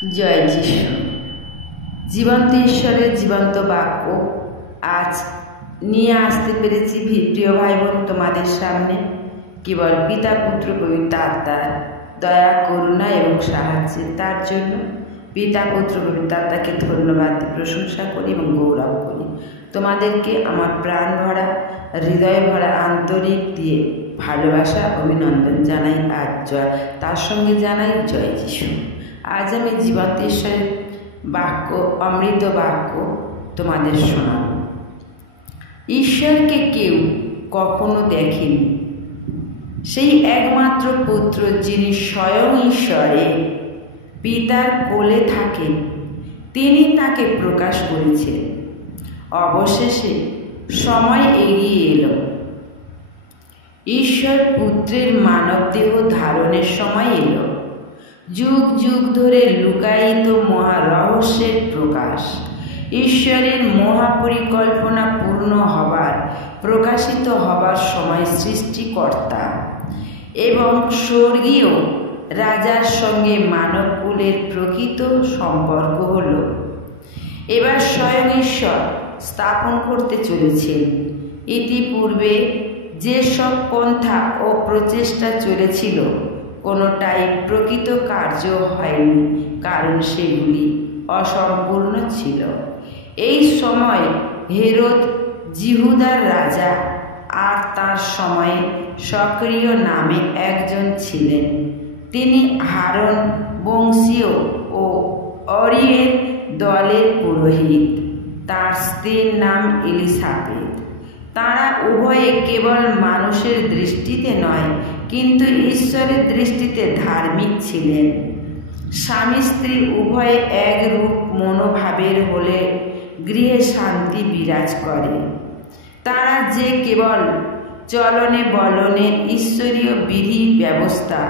জয় যিশু। জীবন্ত ঈশ্বরের জীবন্ত বাক্য আজ নিয়ে আসতে পেরেছি প্রিয় ভাই বোন তোমাদের সামনে। কেবল পিতা পুত্র পবিত্র আত্মার দয়া করুণা এবং সাহায্যে তার জন্য পিতা পুত্র পবিত্র আত্মাকে ধন্যবাদ প্রশংসা করি এবং গৌরব করি। তোমাদেরকে আমার প্রাণ ভরা হৃদয় ভরা আন্তরিক দিয়ে ভালোবাসা অভিনন্দন জানাই। আজ জয় তার সঙ্গে জানাই জয় যিশু। আজ আমি জীবন্ত ঈশ্বরের বাক্য অমৃত বাক্য তোমাদের শোনাব। ঈশ্বরকে কেউ কখনো দেখেনি, সেই একমাত্র পুত্র যিনি স্বয়ং ঈশ্বরে পিতার কোলে থাকেন, তিনি তাকে প্রকাশ করেছেন। অবশেষে সময় এগিয়ে এলো, ঈশ্বর পুত্রের মানবদেহ ধারণের সময় এলো। যুগ যুগ ধরে লুকায়িত মহারহস্যের প্রকাশ, ঈশ্বরের মহাপরিকল্পনা পূর্ণ হবার প্রকাশিত হবার সময় সৃষ্টিকর্তা এবং স্বর্গীয় রাজার সঙ্গে মানবকুলের প্রকৃত সম্পর্ক হল। এবার স্বয়ং ঈশ্বর স্থাপন করতে চলেছেন। ইতিপূর্বে যেসব পন্থা ও প্রচেষ্টা চলেছিল কোনোটাই প্রকৃত কার্য হয়নি, কারণ সেগুলি অসম্পূর্ণ ছিল। এই সময় হেরোদ জিহুদার রাজা আর তার সময়ে সক্রিয় নামে একজন ছিলেন। তিনি হারন বংশীয় ও অরিয়ের দলের পুরোহিত। তার স্ত্রীর নাম এলিসাবেথ। তারা উভয়ে কেবল মানুষের দৃষ্টিতে নয়, কিন্তু ঈশ্বরের দৃষ্টিতে ধার্মিক ছিলেন। স্বামী স্ত্রী উভয়ে একরূপ মনোভাবের হলে গৃহে শান্তি বিরাজ করে। তারা যে কেবল চলনে বলনে ঈশ্বরীয় বিধি ব্যবস্থা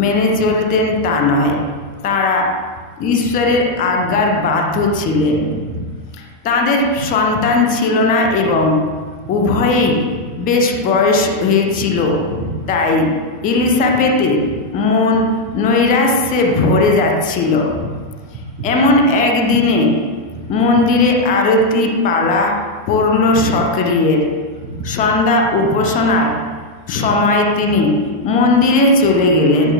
মেনে চলতেন তা নয়, তারা ঈশ্বরের আজ্ঞার বাধ্য ছিলেন। তাদের সন্তান ছিল না এবং উভয়েই বেশ বয়স হয়েছিল। তাই এলিসাবেথের মন নৈরাশ্যে ভরে যাচ্ছিল। এমন একদিনে মন্দিরে আরতি পালা পড়ল সক্রিয়ের। সন্ধ্যা উপাসনার সময় তিনি মন্দিরে চলে গেলেন।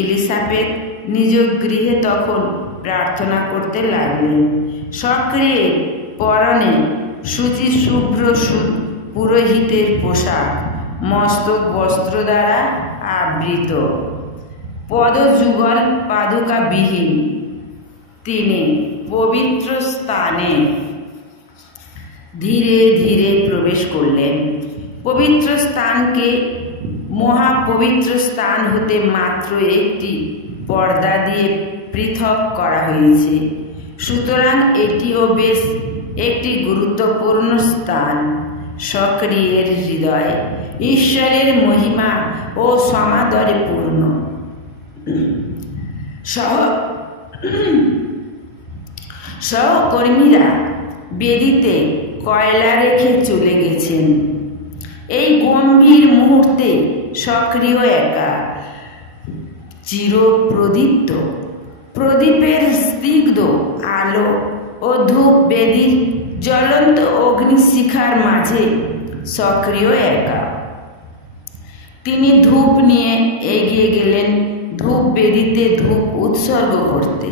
এলিসাবেথ নিজ গৃহে তখন প্রার্থনা করতে লাগলেন। সক্রিয়ের পরনে শুচি শুভ্র পুরোহিতের পোশাক, মস্তক বস্ত্র দ্বারা আবৃত, পদযুগল পাদুকাবিহীন তিনি পবিত্র স্থানে ধীরে ধীরে প্রবেশ করলেন। পবিত্র স্থানকে মহাপবিত্র স্থান হতে মাত্র একটি পর্দা দিয়ে পৃথক করা হয়েছে। সুতরাং এটিও বেশ একটি গুরুত্বপূর্ণ স্থান। সক্রিয়ের হৃদয় ঈশ্বরের মহিমা ও সমাদরে পূর্ণ। সহকর্মীরা বেদিতে কয়লা রেখে চলে গেছেন। এই গম্ভীর মুহূর্তে সক্রিয় একা, চিরপ্রদীপ্ত প্রদীপের স্নিগ্ধ আলো ও ধূপ বেদির জ্বলন্ত অগ্নিশিখার মাঝে সক্রিয় একা। তিনি ধূপ নিয়ে এগিয়ে গেলেন ধূপ বেদিতে ধূপ উৎসর্গ করতে।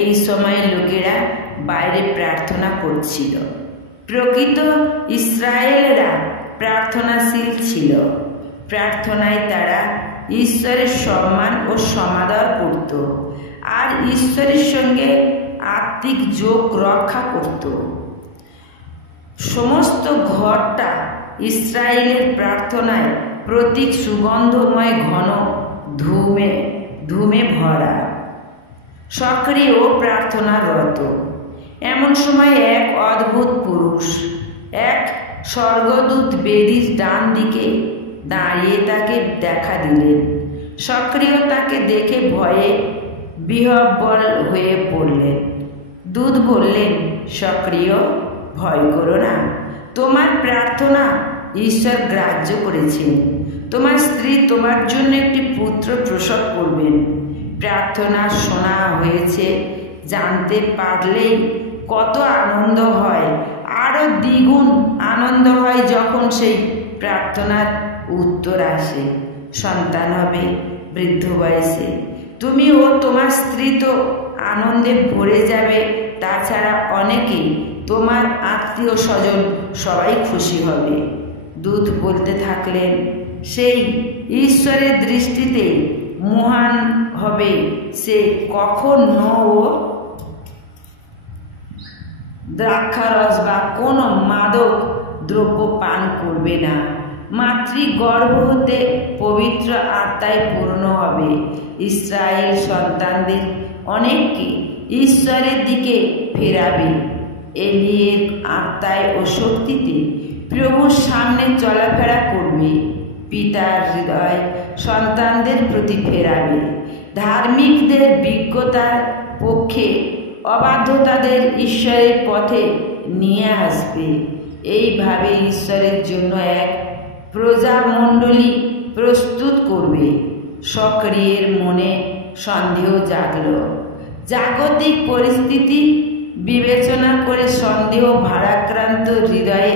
এই সময় লোকেরা বাইরে প্রার্থনা করছিল। প্রকৃত ইসরায়েলরা প্রার্থনাশীল ছিল। প্রার্থনায় তারা ঈশ্বরের সম্মান ও সমাদর করত আর ঈশ্বরের সঙ্গে আত্মিক যোগ রক্ষা করত। সমস্ত ঘরটা ইসরায়েলের প্রার্থনায় প্রতীক সুগন্ধময় ঘন ধূমে ভরা। সক্রিয় প্রার্থনারত। এমন সময় এক অদ্ভুত পুরুষ, এক স্বর্গদূত বেদির ডান দিকে দাঁড়িয়ে তাকে দেখা দিলেন। সক্রিয় তাকে দেখে ভয়ে বিহ্বল হয়ে পড়লেন। দূত বললেন, সক্রিয়, ভয় করো না, তোমার প্রার্থনা ঈশ্বর গ্রাহ্য করেছেন। তোমার স্ত্রী তোমার জন্য একটি পুত্র প্রসব করবেন। প্রার্থনা শোনা হয়েছে জানতে পারলেই কত আনন্দ হয়। আরও দ্বিগুণ আনন্দ হয় যখন সেই প্রার্থনার উত্তর আসে। সন্তান হবে বৃদ্ধ বয়সে, তুমি ও তোমার স্ত্রী তো আনন্দে ভরে যাবে। তাছাড়া অনেকেই, তোমার আত্মীয় স্বজন সবাই খুশি হবে। দূত বলতে থাকলেন, সেই ঈশ্বরের দৃষ্টিতে মহান হবে সে কখনো দ্রাক্ষারস বা কোনো মাদক দ্রব্য পান করবে না। মাতৃগর্ভ হতে পবিত্র আত্মায় পূর্ণ হবে। ইসরায়েল সন্তানদের অনেককে ঈশ্বরের দিকে ফেরাবে। এলিয়ের আত্মায় ও শক্তিতে প্রভুর সামনে চলাফেরা করবে। পিতার হৃদয় সন্তানদের প্রতি ফেরাবে। ধার্মিকদের বিজ্ঞতার পক্ষে অবাধ্যতাদের ঈশ্বরের পথে নিয়ে আসবে। এইভাবে ঈশ্বরের জন্য এক প্রজামণ্ডলী প্রস্তুত করবে। সক্রিয়ের মনে সন্দেহ জাগল। জাগতিক পরিস্থিতি বিবেচনা করে সন্দেহ ভারাক্রান্ত হৃদয়ে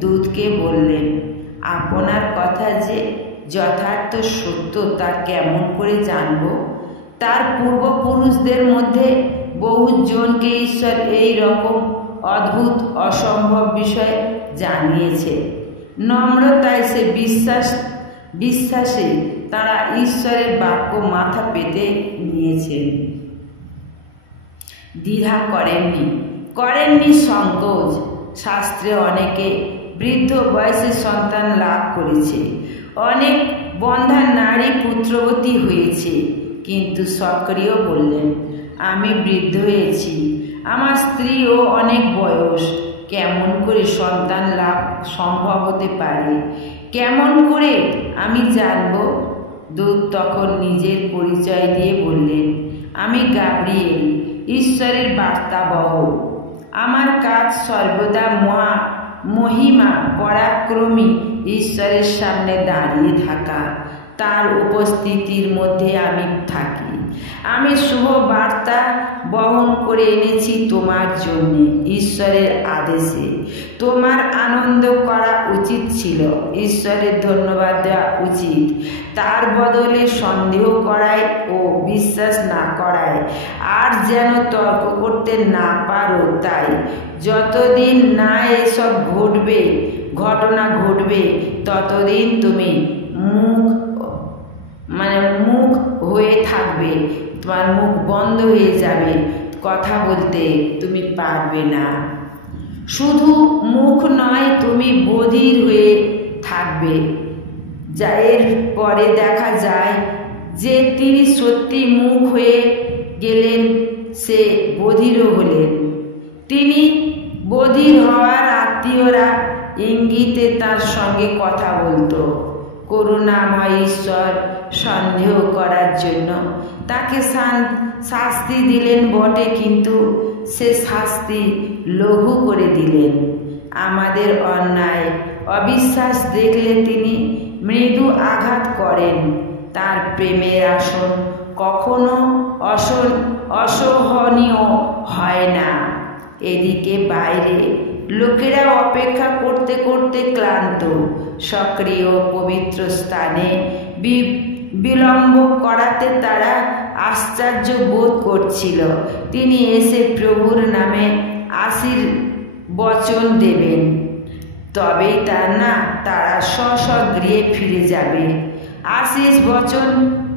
দূতকে বললেন, আপনার কথা যে যথার্থ সত্য তা কেমন করে জানব? তার পূর্বপুরুষদের মধ্যে বহু জনকে ঈশ্বর এই রকম অদ্ভুত অসম্ভব বিষয় জানিয়েছে। নম্রতায় সে বিশ্বাসে তারা ঈশ্বরের বাক্য মাথা পেতে নিয়েছেন। দ্বিধা করেননি সংকোচ। শাস্ত্রে অনেকে বৃদ্ধ বয়সে সন্তান লাভ করেছে। অনেক বন্ধা নারী পুত্রবতী হয়েছে। কিন্তু সক্রিয় বললেন, আমি বৃদ্ধ হয়েছি, আমার স্ত্রীও অনেক বয়স, কেমন করে সন্তান লাভ সম্ভব হতে পারে? কেমন করে আমি জানব? দূত তখন নিজের পরিচয় দিয়ে বললেন, আমি গাব্রিয়েল, ঈশ্বরের বার্তাবহ। আমার কাজ সর্বদা মহিমা পরাক্রমী ঈশ্বরের সামনে দাঁড়িয়ে থাকা। তার উপস্থিতির মধ্যে আমি থাকি। আমি শুভ বার্তা বহন করে এনেছি তোমার জন্য। ঈশ্বরের আদেশে তোমার আনন্দ করা উচিত ছিল, ঈশ্বরের ধন্যবাদ দেওয়া উচিত। তার বদলে সন্দেহ করায় ও বিশ্বাস না করায় আর যেন তর্ক করতে না পারো। তাই যতদিন না এসব ঘটনা ঘটবে ততদিন তুমি মুখ হয়ে থাকবে। তোমার মুখ বন্ধ হয়ে যাবে, কথা বলতে তুমি পারবে না। শুধু মুখ নয়, তুমি বধির হয়ে থাকবে। যা এর পরে দেখা যায় যে তিনি সত্যি মুখ হয়ে গেলেন, সে বধিরও হলেন। তিনি বধির হওয়ার আত্মীয়রা ইঙ্গিতে তার সঙ্গে কথা বলতো। করুণাময় ঈশ্বর সন্দেহ করার জন্য তাকে শাস্তি দিলেন বটে, কিন্তু সে শাস্তি লঘু করে দিলেন। আমাদের অন্যায় অবিশ্বাস দেখলে তিনি মৃদু আঘাত করেন। তার প্রেমের আসন কখনো অসহনীয় হয় না। এদিকে বাইরে লোকেরা অপেক্ষা করতে করতে ক্লান্ত। সক্রিয় পবিত্র স্থানে বিলম্ব করাতে তারা আশ্চর্য বোধ করছিল। তিনি এসে প্রভুর নামে আশীর্বচন দেবেন, তবেই তারা গৃহে ফিরে যাবে। আশীষ বচন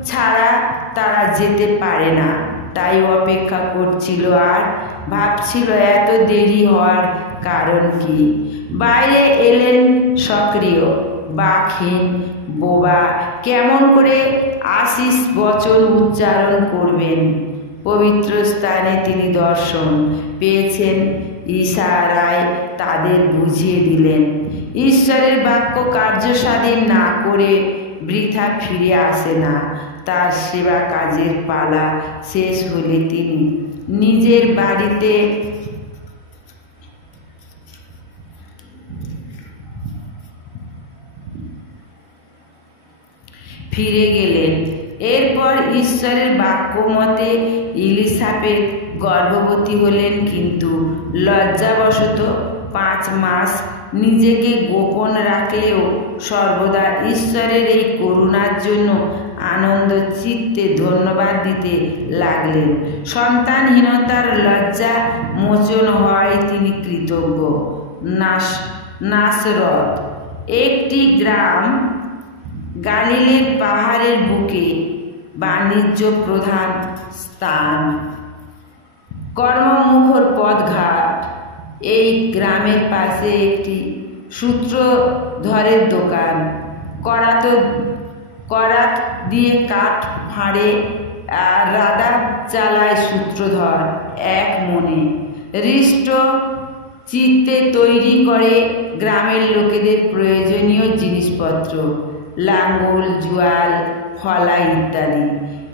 ছাড়া তারা যেতে পারে না। তাই অপেক্ষা করছিল আর ভাবছিল এত দেরি হওয়ার কারণ কি। বাইরে এলেন সক্রিয়, বাকহীন, বোবা। কেমন করে আশীষ বচন উচ্চারণ করবেন? পবিত্র স্থানে তিনি দর্শন পেয়েছেন, ইশারায় তাদের বুঝিয়ে দিলেন। ঈশ্বরের বাক্য কার্যসাধী না করে বৃথা ফিরে আসে না। তার সেবা কাজের পালা শেষ হলে তিনি নিজের বাড়িতে ফিরে গেলেন। এরপর ঈশ্বরের বাক্য মতে ইলিসাবেথ গর্ভবতী হলেন, কিন্তু লজ্জাবশত 5 মাস নিজেকে গোপন রাখলেও সর্বদা ঈশ্বরের এই করুণার জন্য আনন্দ চিত্তে ধন্যবাদ দিতে লাগলেন। সন্তানহীনতার লজ্জা মোচন হয় তিনি কৃতজ্ঞ। নাসরত একটি গ্রাম গালিলের পাহাড়ের বুকে, বাণিজ্য প্রধান স্থান, কর্মমুখর পথঘাট। এই গ্রামের পাশে একটি সূত্রধরের দোকান। করাত দিয়ে কাঠ ফাঁড়ে আর রাদা চালায় সূত্রধর এক মনে। হৃষ্ট চিত্তে তৈরি করে গ্রামের লোকেদের প্রয়োজনীয় জিনিসপত্র, লাঙ্গল, জোয়াল, ফলা ইত্যাদি।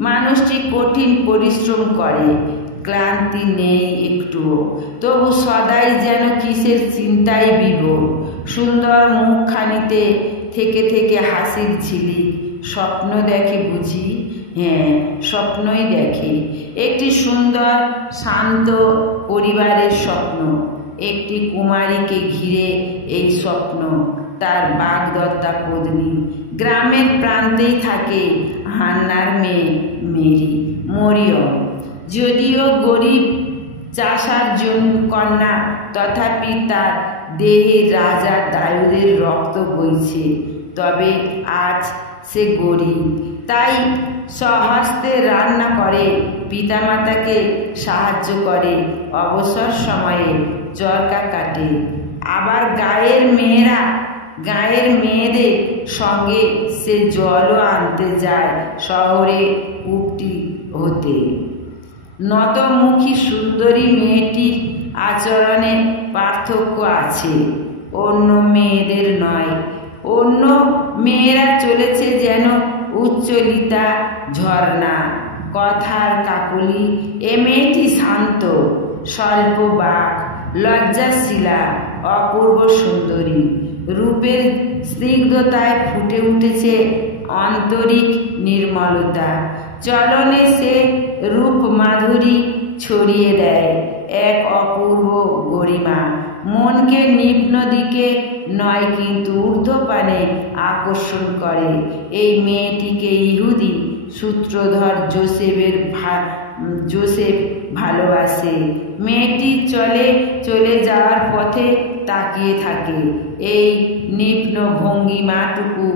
মানুষটি কঠিন পরিশ্রম করে, ক্লান্তি নেই একটুও, তবু সদাই যেন কিসের চিন্তায় বিভোর। সুন্দর মুখখানিতে থেকে থেকে হাসির ঝিলিক। স্বপ্ন দেখে বুঝি? হ্যাঁ, স্বপ্নই দেখে। একটি সুন্দর শান্ত পরিবারের স্বপ্ন। একটি কুমারীকে ঘিরে এই স্বপ্ন, তার বাগদত্তা পত্নী। গ্রামের প্রান্তেই থাকে হান্নার মেয়ে মরিয়ম। যদিও গরিব চাষার কন্যা, তথাপি তার দেহে রাজা দাউদের রক্ত বইছে। তবে আজ সে গরিব, তাই স্বহস্তে রান্না করে, পিতামাতাকে সাহায্য করে, অবসর সময়ে চরকা কাটে। আবার গাঁয়ের মেয়েদের সঙ্গে সে জলও আনতে যায় শহরে কূপটি হতে। নতমুখী সুন্দরী মেয়েটির আচরণে পার্থক্য আছে, অন্য মেয়েদের নয়। অন্য মেয়েরা চলেছে যেন উচ্চলিতা ঝর্ণা, কথার কাকলি। এ মেয়েটি শান্ত, স্বল্প বাক, লজ্জাশীলা, অপূর্ব সুন্দরী। রূপের স্নিগ্ধতায় ফুটে উঠেছে আন্তরিক নির্মলতা। চলনে সে রূপ মাধুরী ছড়িয়ে দেয় এক অপূর্ব গরিমা। মনকে নিম্ন দিকে নয়, কিন্তু ঊর্ধ্বপানে আকর্ষণ করে। এই মেয়েটিকে ইহুদি সূত্রধর জোসেফ ভালোবাসে। মেয়েটি চলে যাওয়ার পথে তাকিয়ে থাকে। এই নিম্ন ভঙ্গিমাটুকু,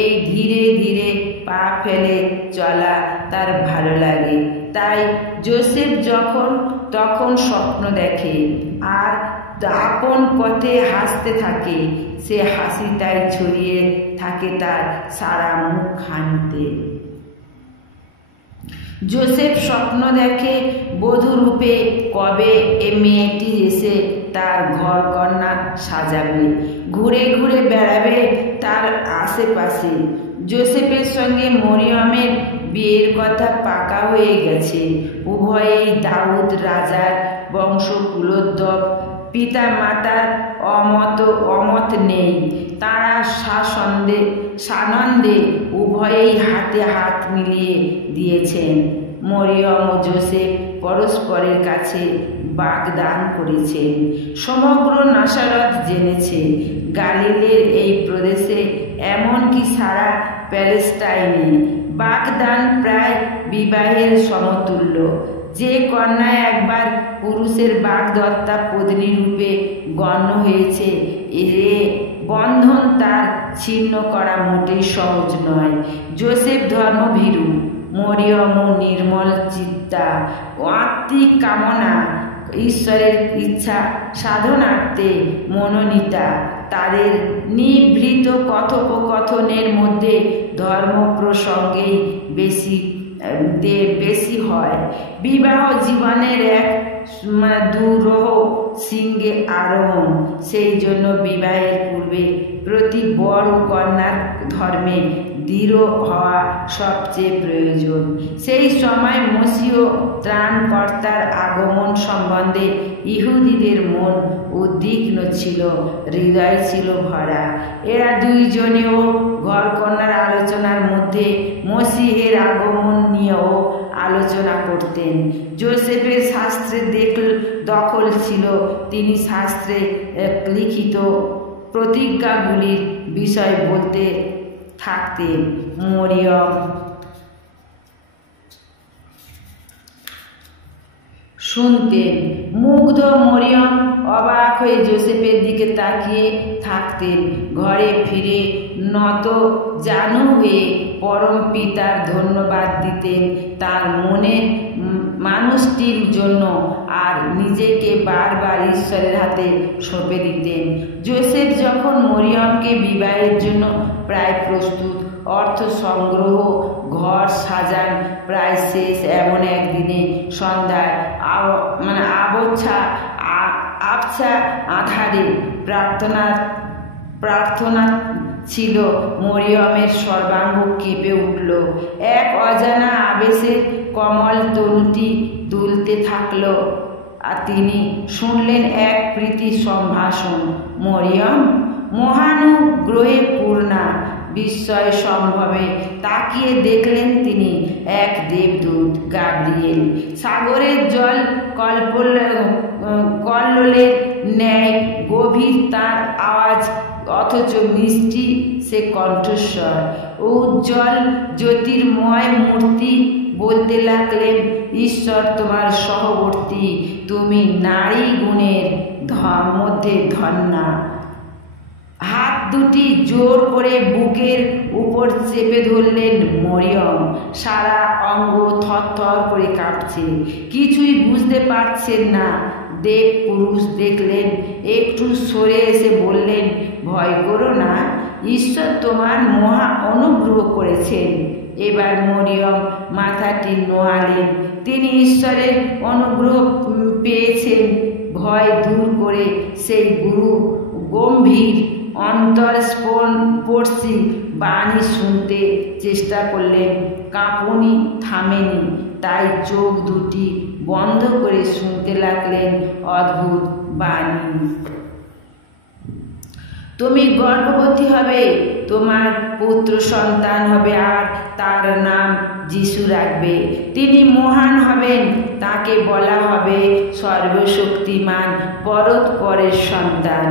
এই ধীরে ধীরে পা ফেলে চলা তার ভালো লাগে। তাই জোসেফ যখন তখন স্বপ্ন দেখে আর আপন পথে হাসতে থাকে। সে হাসিটাই ছড়িয়ে থাকে তার সারা মুখখানিতে। জোসেফ স্বপ্ন দেখে বধূরূপে কবে এ মেয়েটি এসে তার ঘর কন্যা সাজাবে, ঘুরে ঘুরে বেড়াবে তার আশেপাশে। জোসেফের সঙ্গে মরিয়মের বিয়ের কথা পাকা হয়ে গেছে। উভয়েই দাউদ রাজার বংশকুলোদ্ভব। পিতা মাতার অমত নেই। তাঁরা সানন্দে উভয়েই হাতে হাত মিলিয়ে দিয়েছেন। মরিয়ম ও জোসেফ পরস্পরের কাছে বাগদান করেছেন। সমগ্র নাসারত জেনেছে। গালিলের এই প্রদেশে, এমনকি সারা প্যালেস্টাইনে বাগদান প্রায় বিবাহের সমতুল্য। যে কন্যা একবার পুরুষের বাগদত্তা পত্নী রূপে গণ্য হয়েছে, এ বন্ধন তার ছিন্ন করা মোটেই সহজ নয়। জোসেফ ধর্মভীরু, মরিয়ম নির্মল চিত্তা ও আত্মিক কামনা, ঈশ্বরের ইচ্ছা সাধনার্থে মনোনীতা। তাদের নিভৃত কথোপকথনের মধ্যে ধর্ম প্রসঙ্গেই বেশি হয়। বিবাহ জীবনের এক দুরূহ শৃঙ্গে আরোহণ। সেই জন্য বিবাহের পূর্বে প্রতি বর ও কন্যার ধর্মে দৃঢ় হওয়া সবচেয়ে প্রয়োজন। সেই সময় মসীহ ত্রাণকর্তার আগমন আগমন সম্বন্ধে ইহুদিদের মন উদ্বিগ্ন ছিল, হৃদয় ছিল ভরা। এরা দুইজনেও ঘরকন্যার আলোচনার মধ্যে মসিহের আগমন নিয়েও আলোচনা করতেন। যোসেফের শাস্ত্রে দখল ছিল, তিনি শাস্ত্রে লিখিত প্রতিজ্ঞাগুলির বিষয় বলতে থাকতেন। মরিয়ম শুনতেন। মুগ্ধ মরিয়ম অবাক হয়ে যোসেফের দিকে তাকিয়ে থাকতেন। ঘরে ফিরে নত জানু হয়ে পরম পিতার ধন্যবাদ দিতেন তার মনের মানুষটির জন্য, আর নিজেকে বারবার ঈশ্বরের হাতে সঁপে দিতেন। যোসেফ যখন মরিয়মকে বিবাহের জন্য প্রায় প্রস্তুত, অর্থ সংগ্রহ, ঘর সাজান প্রায় শেষ, এমন একদিনে সন্ধ্যায় আবছা আধারে প্রার্থনা ছিল মরিয়মের সর্বাঙ্গ কেঁপে উঠল। এক অজানা আবেশের কমল তনুটি দুলতে থাকল, আর তিনি শুনলেন এক প্রীতি সম্ভাষণ। মরিয়ম মহানুগ্রহে পূর্ণা। বিস্ময় সম্ভবে তাকিয়ে দেখলেন তিনি এক দেবদূত গাব্রিয়েল। সাগরের জল কল্লোলের ন্যায় গভীর তার আওয়াজ, অথচ মিষ্টি সে কণ্ঠস্বর। উজ্জ্বল জ্যোতির্ময় মূর্তি বলতে লাগলেন, ঈশ্বর তোমার সহবর্তী, তুমি নারী গুণের মধ্যে ধন্যা। হাত দুটি জোর করে বুকের উপর চেপে ধরলেন মরিয়ম। সারা অঙ্গ থরথর করে কাঁপছে, কিছুই বুঝতে পারছেন না। দেব পুরুষ দেখলেন, একটু সরে এসে বললেন, ভয় করো না, ঈশ্বর তোমার মহা অনুগ্রহ করেছেন। এবার মরিয়ম মাথাটি নোয়ালেন, তিনি ঈশ্বরের অনুগ্রহ পেয়েছেন। ভয় দূর করে সেই গুরু গম্ভীর অন্তরস্পর্শী বাণী শুনতে চেষ্টা করলেন। কাঁপুনি থামেনি, তাই চোখ দুটি বন্ধ করে শুনতে লাগলেন অদ্ভুত বাণী। তুমি গর্ভবতী হবে, তোমার পুত্র সন্তান হবে, আর তার নাম যিশু রাখবে। তিনি মহান হবেন, তাকে বলা হবে সর্বশক্তিমান পরস্পরের সন্তান।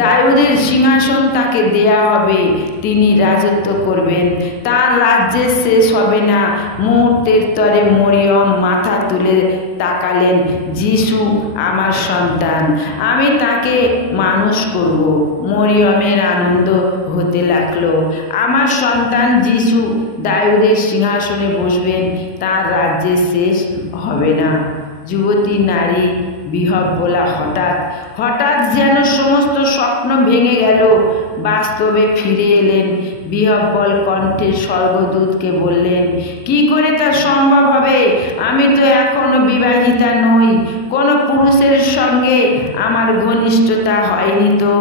দাউদের সিংহাসন তাকে দেয়া হবে, তিনি রাজত্ব করবেন। তার রাজ্যের শেষ হবে না। মুহূর্তের তরে মরিয়ম মাথা তুলে তাকালেন। যিশু আমার সন্তান, আমি তাকে মানুষ করব। মরিয়মের আনন্দ হতে লাগলো। আমার সন্তান যিশু দাউদের সিংহাসনে বসবেন, তার রাজ্যের শেষ হবে না। যুবতী নারী বিহ্বলা। হঠাৎ যেন সমস্ত স্বপ্ন ভেঙে গেল, বাস্তবে ফিরে এলেন। বিহ্বল কণ্ঠে স্বর্গদূতকে বললেন, কি করে তা সম্ভব হবে? আমি তো এখনো বিবাহিতা নই, কোনো পুরুষের সঙ্গে আমার ঘনিষ্ঠতা হয়নি তো।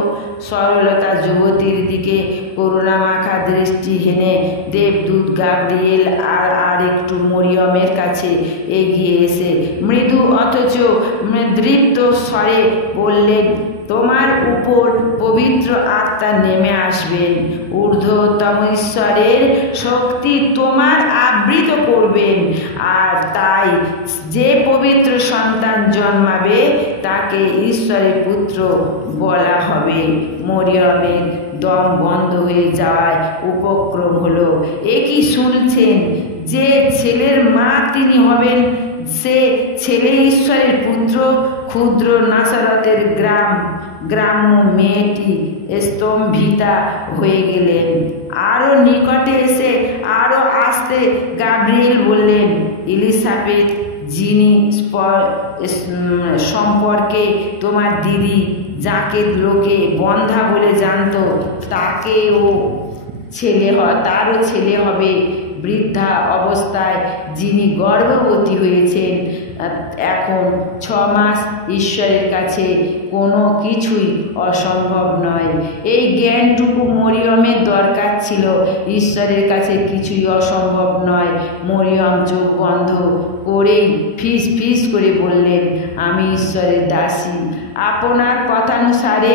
সরলতা যুবতীর দিকে করুণামাখা দৃষ্টি হেনে দেবদূত গাব্রিয়েল আর একটু মরিয়মের কাছে এগিয়ে এসে মৃদু অথচ দৃপ্ত স্বরে বললেন, তোমার উপর পবিত্র আত্মা নেমে আসবেন, ঊর্ধ্বতম ঈশ্বরের শক্তি তোমার আবৃত করবেন, আর তাই যে পবিত্র সন্তান জন্মাবে তাকে ঈশ্বরের পুত্র বলা হবে। মরিয়মের দম বন্ধ হয়ে যাওয়ায় উপক্রম হলো। এ কি শুনছেন? যে ছেলের মা তিনি হবেন, সে ছেলে ঈশ্বরের পুত্র। ক্ষুদ্র নাসরতের গ্রাম্য মেয়েটি স্তম্ভিতা হয়ে গেলেন। আরো নিকটে এসে আরো আস্তে গাব্রিয়েল বললেন, এলিসাবেথ, যিনি সম্পর্কে তোমার দিদি, যাকে লোকে বন্ধা বলে জানত, তারও ছেলে হবে। বৃদ্ধা অবস্থায় যিনি গর্ভবতী হয়েছেন, এখন 6 মাস ঈশ্বরের কাছে কোনো কিছুই অসম্ভব নয়। এই জ্ঞানটুকু মরিয়মের দরকার ছিল। ঈশ্বরের কাছে কিছুই অসম্ভব নয়। মরিয়ম চোখ বন্ধ করেই ফিস ফিস করে বললেন, আমি ঈশ্বরের দাসী, আপনার কথানুসারে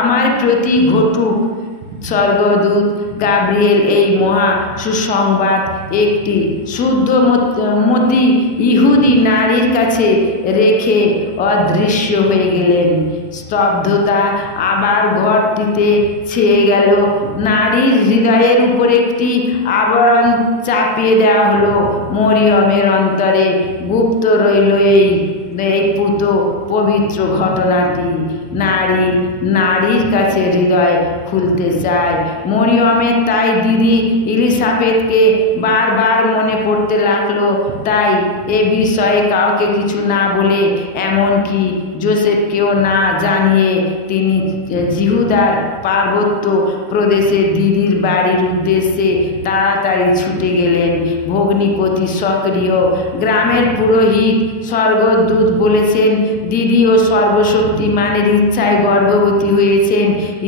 আমার প্রতি ঘটুক। স্বর্গদূত গাব্রিয়েল এই মহা সুসংবাদ একটি শুদ্ধমতী ইহুদি নারীর কাছে রেখে অদৃশ্য হয়ে গেলেন। স্তব্ধতা আবার ঘরটিতে ছেয়ে গেল। নারীর হৃদয়ের উপর একটি আবরণ চাপিয়ে দেওয়া হলো। মরিয়মের অন্তরে গুপ্ত রইল এই পুত পবিত্র ঘটনাটি। নারীর কাছে হৃদয় খুলতে চায়। মরিয়মের তাই দিদি এলিসাবেথকে বারবার মনে পড়তে লাগলো। তাই এ বিষয়ে কাউকে কিছু না বলে, এমনকি যোসেফকেও না জানিয়ে তিনি জিহুদার পার্বত্য প্রদেশে দিদির বাড়ির উদ্দেশ্যে তাড়াতাড়ি ছুটে গেলেন। ভগ্নিপতি সক্রিয়। গ্রামের পুরোহিত স্বর্গদূত বলেছেন, দিদি ও সর্বশক্তিমানের ইচ্ছায় গর্ভবতী হয়েছেন।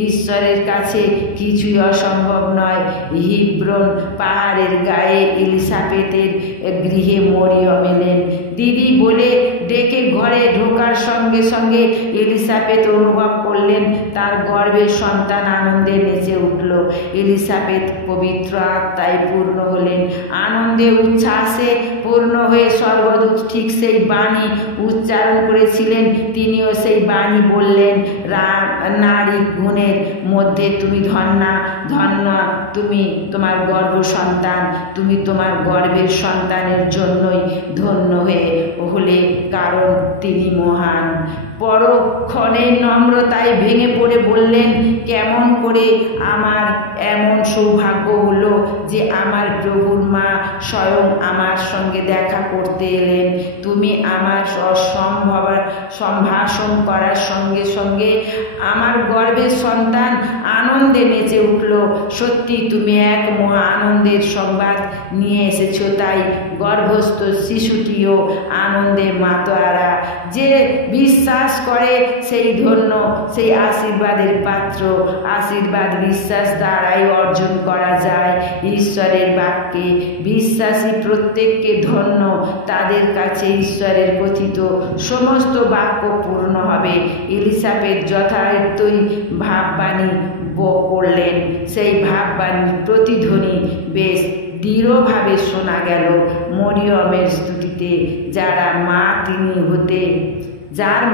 ঈশ্বরের কাছে কিছুই অসম্ভব নয়। হিব্রন পাহাড়ের গায়ে এলিসাবেথের গৃহে মরিয়ম এলেন। দিদি বলে ডেকে ঘরে ঢোকার সঙ্গে সঙ্গে এলিসাবেথ অনুভব করলেন তার গর্ভের সন্তান আনন্দে নেচে উঠল। এলিসাবেথ পবিত্র আত্মায় পূর্ণ হলেন। আনন্দে উচ্ছ্বাসে পূর্ণ হয়ে স্বর্গদূত ঠিক সেই বাণী উচ্চারণ করেছিলেন, তিনিও সেই বাণী বললেন, নারী গুণের মধ্যে তুমি ধন্যা, তুমি তোমার গর্ভ সন্তান, তুমি তোমার গর্ভের সন্তানের জন্যই ধন্য হলে, কারণ তিনি মহান। পরক্ষণে নম্রতায় ভেঙে পড়ে বললেন, কেমন করে আমার এমন সৌভাগ্য হলো যে আমার প্রভুর মা স্বয়ং আমার সঙ্গে দেখা করতে এলেন। তুমি আমার সম্ভাষণ করার সঙ্গে সঙ্গে আমার গর্ভের সন্তান আনন্দে নেচে উঠল। সত্যি তুমি এক মহা আনন্দের সংবাদ নিয়ে এসেছ, তাই গর্ভস্থ শিশুটিও আনন্দে মাতোয়ারা। যে বিশ্বাস করে সেই ধন্য, সেই আশীর্বাদের পাত্র। আশীর্বাদ বিশ্বাস দ্বারাই অর্জন করা যায়। ঈশ্বরের বাক্যে বিশ্বাসী প্রত্যেককে ধন্য। তাদের কাছে ঈশ্বরের কথিত সমস্ত বাক্য পূর্ণ হবে। এলিসাবেথ যথার্থই ভাববাণী করলেন। সেই ভাববাণীর প্রতিধ্বনি বেশ দৃঢ়ভাবে শোনা গেল মরিয়মের স্তুতিতে। যার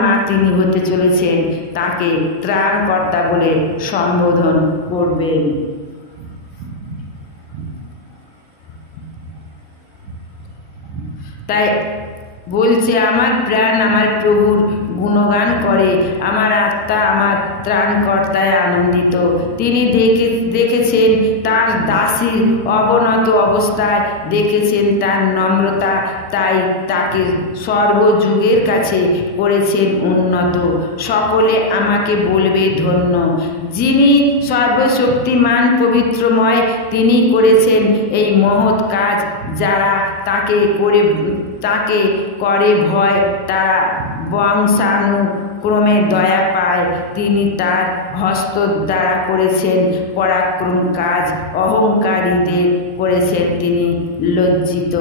মা তিনি হতে চলেছেন তাকে ত্রাণকর্তা বলে সম্বোধন করবেন। তাই বলছে, আমার প্রাণ আমার প্রভুর গুণগান করে, আমার আত্মা আমার ত্রাণকর্তায় আনন্দিত। তিনি দেখেছেন তার দাসীর অবনত অবস্থায়, দেখেছেন তার নম্রতা, তাই তাকে সর্বযুগের কাছে করেছেন উন্নত। সকলে আমাকে বলবে ধন্য। যিনি সর্বশক্তিমান পবিত্রময়, তিনি করেছেন এই মহৎ কাজ। যারা তাকে করে ভয়, তারা বংশানুক্রমে দয়া পায়। তিনি তার হস্ত দ্বারা করেছেন পরাক্রম কাজ, অহংকারীদের করেছেন তিনি লজ্জিত।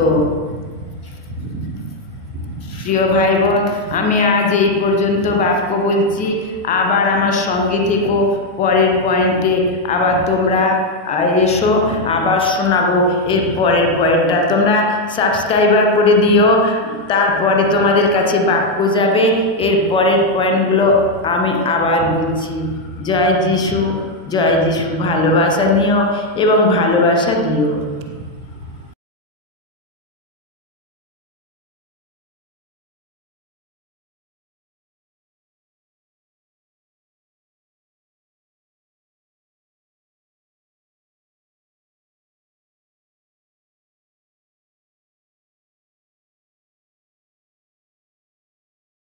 প্রিয় ভাই বোন, আমি আজ এই পর্যন্ত বাক্য বলছি। আবার আমার সঙ্গে থেকো, পরের পয়েন্টে আবার তোমরা এসো, আবার শোনাবো এর পরের পয়েন্টটা। তোমরা সাবস্ক্রাইবার করে দিও, তারপরে তোমাদের কাছে বাক্য যাবে। এর পরের পয়েন্টগুলো আমি আবার বলছি। জয় যিশু, জয় যিশু। ভালোবাসা নিও এবং ভালোবাসা দিও।